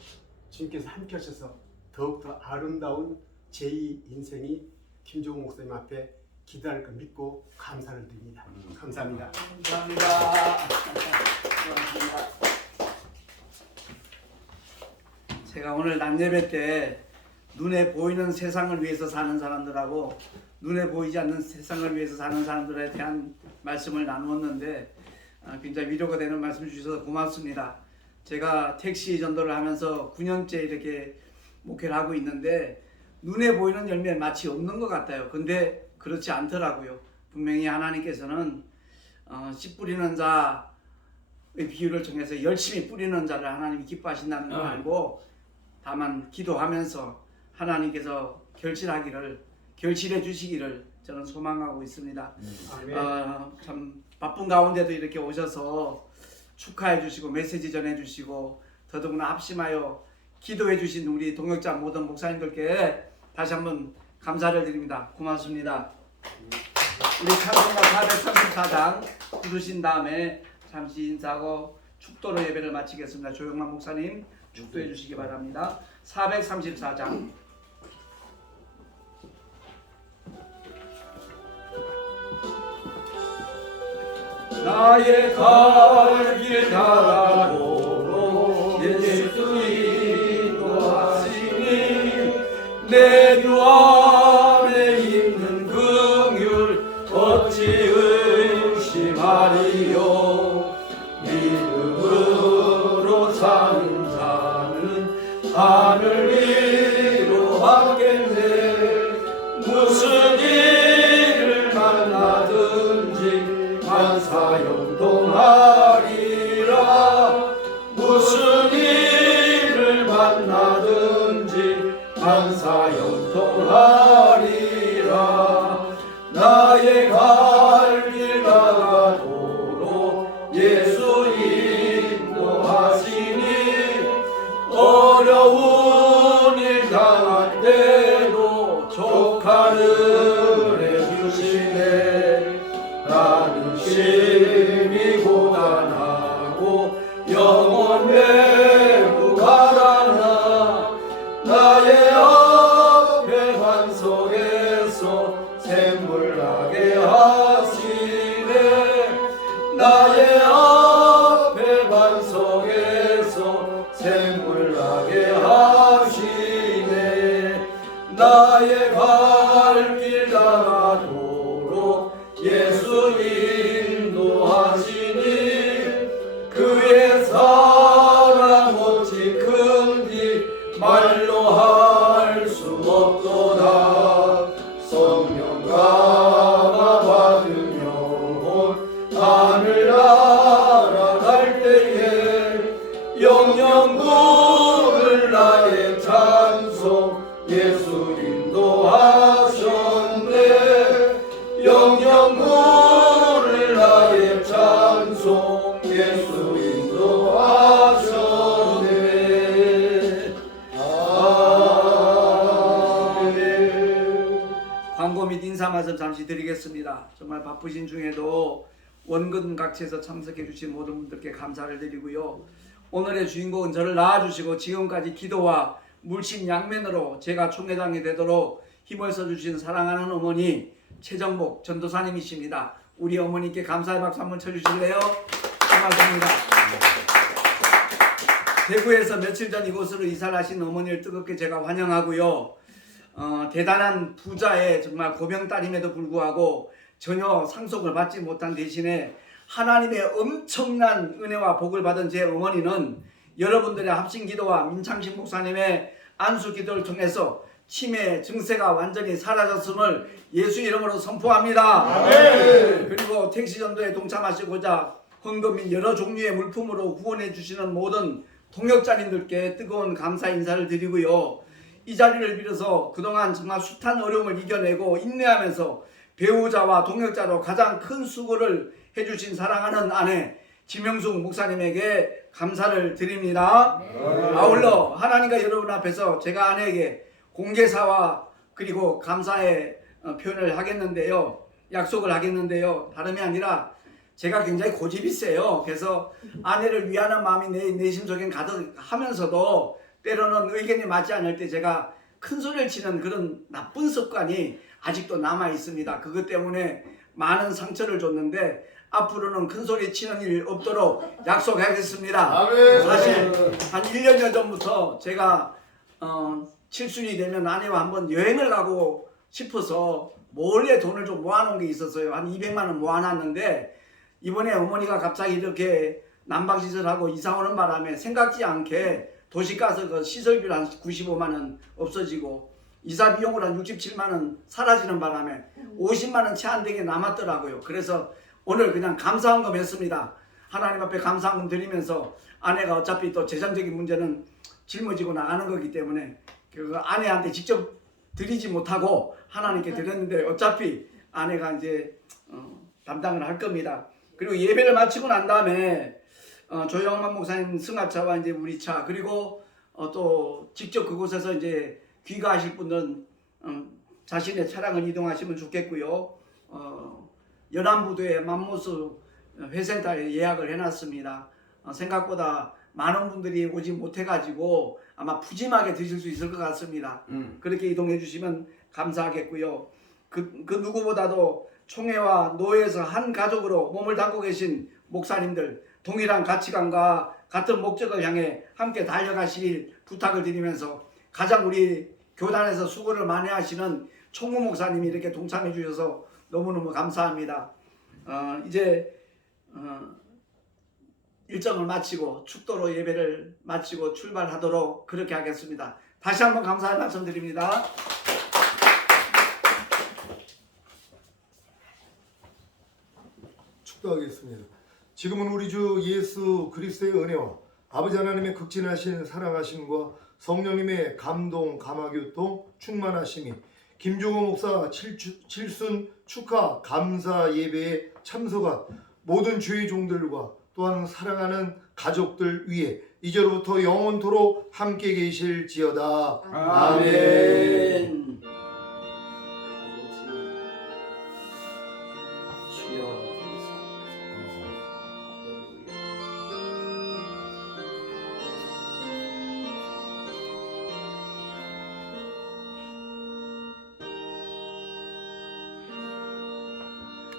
주님께서 함께 하셔서 더욱더 아름다운 제2 인생이 김종욱 목사님 앞에 기도할 걸 믿고 감사를 드립니다. 감사합니다. 감사합니다. 고맙습니다. 제가 오늘 낮예배 때 눈에 보이는 세상을 위해서 사는 사람들하고 눈에 보이지 않는 세상을 위해서 사는 사람들에 대한 말씀을 나누었는데 굉장히 위로가 되는 말씀 주셔서 고맙습니다. 제가 택시 전도를 하면서 9년째 이렇게 목회를 하고 있는데 눈에 보이는 열매 마치 없는 것 같아요. 근데 그렇지 않더라고요. 분명히 하나님께서는 씨 뿌리는 자의 비유를 통해서 열심히 뿌리는 자를 하나님이 기뻐하신다는 걸 알고 다만 기도하면서 하나님께서 결실해 주시기를 저는 소망하고 있습니다. 참 바쁜 가운데도 이렇게 오셔서 축하해 주시고 메시지 전해 주시고 더더구나 합심하여 기도해 주신 우리 동역자 모든 목사님들께 다시 한번 감사를 드립니다. 고맙습니다. 우리 찬송가 434장 부르신 다음에 잠시 인사하고 축도로 예배를 마치겠습니다. 조영만 목사님 축도해 주시기 바랍니다. 434장 나의 갈 길 나가도록 예수 인도하시니 내 주 안에 있는 긍휼 어찌 의심하리요. 믿음으로 사는 자는 하늘 위로 받겠네. 무슨 일을 만나든지 만사형통하리라. 무슨 일을 만나든지 만사형통하리라. 나의 갈 길 나가도록 예수 인도하시니 어려운 일 당할 때도 족하를 해주시네. 나는 심히 고단하고 영혼 매우 가라나 나의 앞에 반석에서 샘물 나게 하시네. 나의 앞에 반석에서 샘물 나게 하시네. 나의 갈 길 나가도록 예수 인도하시니 그의 사랑 어찌 큰지 말로 할 수 없도다. 성령 감화 받은 영혼 하늘 날아갈 때에 영영 부를 나의 찬송 예수 인도하셨네. 영영 부를 나의 찬송 예수 인도하셨네. 아멘. 광고 및 인사 말씀 잠시 드리겠습니다. 정말 바쁘신 중에도 원근 각지에서 참석해 주신 모든 분들께 감사를 드리고요. 오늘의 주인공은 저를 낳아주시고 지금까지 기도와 물심 양면으로 제가 총회장이 되도록 힘을 써주신 사랑하는 어머니 최정복 전도사님이십니다. 우리 어머니께 감사의 박수 한번 쳐주실래요? 고맙습니다. 대구에서 며칠 전 이곳으로 이사를 하신 어머니를 뜨겁게 제가 환영하고요. 대단한 부자의 정말 고명딸임에도 불구하고 전혀 상속을 받지 못한 대신에 하나님의 엄청난 은혜와 복을 받은 제 어머니는 여러분들의 합심기도와 민창식 목사님의 안수기도를 통해서 치매 증세가 완전히 사라졌음을 예수 이름으로 선포합니다. 아멘. 그리고 택시전도에 동참하시고자 헌금 및 여러 종류의 물품으로 후원해 주시는 모든 동역자님들께 뜨거운 감사 인사를 드리고요. 이 자리를 빌어서 그동안 정말 숱한 어려움을 이겨내고 인내하면서 배우자와 동역자로 가장 큰 수고를 해주신 사랑하는 아내 지명숙 목사님에게 감사를 드립니다. 아울러 하나님과 여러분 앞에서 제가 아내에게 공개사와 그리고 감사의 표현을 하겠는데요. 약속을 하겠는데요. 다름이 아니라 제가 굉장히 고집이 세요. 그래서 아내를 위하는 마음이 내 내심 속엔 가득하면서도 때로는 의견이 맞지 않을 때 제가 큰 소리를 치는 그런 나쁜 습관이 아직도 남아 있습니다. 그것 때문에 많은 상처를 줬는데 앞으로는 큰 소리 치는 일 없도록 약속하겠습니다. 아멘. 사실 한 1년 전부터 제가 칠순이 되면 아내와 한번 여행을 가고 싶어서 몰래 돈을 좀 모아놓은 게 있었어요. 한 200만 원 모아놨는데 이번에 어머니가 갑자기 이렇게 난방시설하고 이사 오는 바람에 생각지 않게 도시가스 그 시설비로 한 95만 원 없어지고 이사 비용으로 한 67만 원 사라지는 바람에 50만 원 채 안 되게 남았더라고요. 그래서 오늘 그냥 감사한금 했습니다. 하나님 앞에 감사한금 드리면서 아내가 어차피 또 재정적인 문제는 짊어지고 나가는 거기 때문에 그 아내한테 직접 드리지 못하고 하나님께 드렸는데 어차피 아내가 이제 담당을 할 겁니다. 그리고 예배를 마치고 난 다음에 조영만 목사님 승합차와 이제 우리 차 그리고 또 직접 그곳에서 이제 귀가하실 분들은 자신의 차량을 이동하시면 좋겠고요. 연안부두의 맘모스 회센터에 예약을 해놨습니다. 생각보다 많은 분들이 오지 못해가지고 아마 푸짐하게 드실 수 있을 것 같습니다. 그렇게 이동해 주시면 감사하겠고요. 그 누구보다도 총회와 노회에서 한 가족으로 몸을 담고 계신 목사님들 동일한 가치관과 같은 목적을 향해 함께 달려가시길 부탁을 드리면서 가장 우리 교단에서 수고를 많이 하시는 총무 목사님이 이렇게 동참해 주셔서 너무너무 감사합니다. 이제 일정을 마치고 축도로 예배를 마치고 출발하도록 그렇게 하겠습니다. 다시 한번 감사의 말씀드립니다. 축도하겠습니다. 지금은 우리 주 예수 그리스도의 은혜와 아버지 하나님의 극진하신 사랑하심과 성령님의 감동, 감화교통, 충만하심이 김종호 목사 칠순 축하 감사 예배에 참석한 모든 주의 종들과 또한 사랑하는 가족들 위에 이제로부터 영원토록 함께 계실지어다. 아멘.